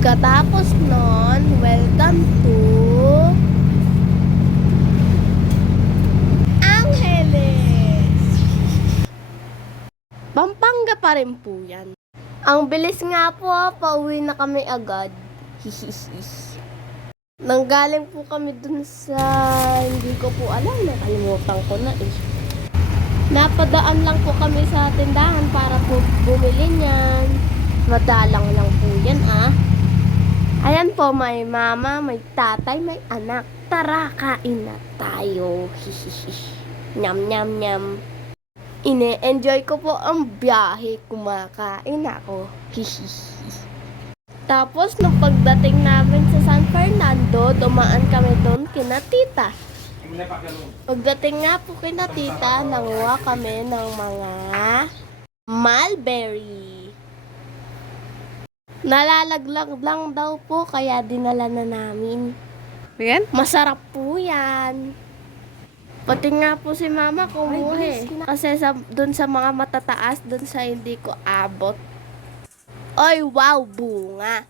Pagkatapos nun, welcome to Angeles. Pampanga pa rin po yan. Ang bilis nga po, pauwi na kami agad. Hihihi. Nanggaling po kami dun sa, hindi ko po alam, nakalimutan ko na eh. Napadaan lang po kami sa tindahan para po bumili niyan. Madalang lang po yan ah. Ayan po, may mama, may tatay, may anak. Tara, kain na tayo. Hihihi. Nyam, nyam, nyam. Ine-enjoy ko po ang biyahe. Kumakain ako. Hihihi. Tapos, nung pagdating namin sa San Fernando, dumaan kami doon kina tita. Pagdating nga po kina tita, nanguha kami ng mga mulberry. Nalalaglag lang daw po, kaya dinala na namin. Yan? Masarap po yan. Pati nga po si mama kumuha. Kasi doon sa mga matataas, doon sa hindi ko abot. Oy, wow, bunga.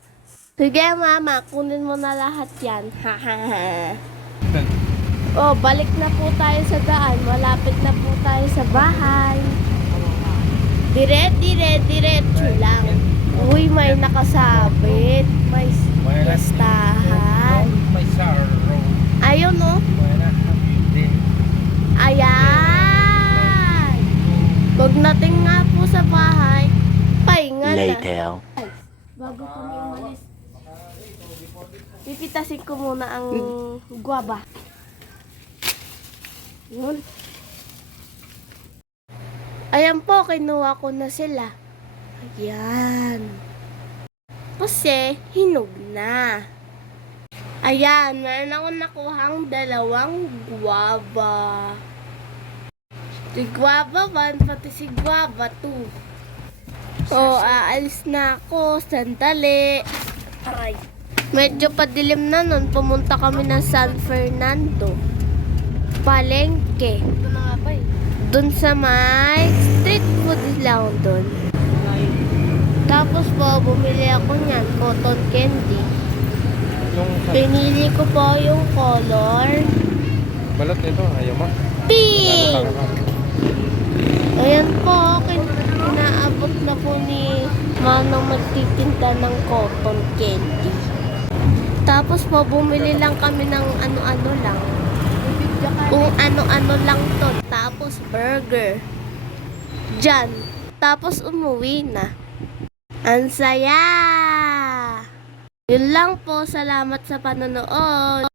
Sige mama, kunin mo na lahat yan. Oh, balik na po tayo sa daan. Malapit na po tayo sa bahay. Diretso lang. Uy, may nakasabit. May listahan. May sorrow. Ayun, oh. Ayan. Pagdating nga po sa bahay, pahinga na. Later. Bago kami umalis, pipitasin ko muna ang guava. Yun. Ayan po, kinuha ko na sila. Ayan. Kasi, hinog na. Ayan, meron ako nakuhang dalawang guava. Si guava 1, pati si guava 2. Oh, aalis na ako. Sandali. Aray. Medyo padilim na nun. Pumunta kami ng San Fernando. Palengke. Ito na nga pa eh. Doon sa may street food lang doon. Tapos po, bumili ako niyan. Cotton candy. Pinili ko po yung color Balot nito, ayaw mo. pink. Ayan po, inaabot na po ni Manong magtitinda ng cotton candy. Tapos po, bumili lang kami ng ano-ano lang. Kung ano-ano lang to. Tapos burger. Diyan. Tapos umuwi na. Ang saya! Yun lang po. Salamat sa panonood.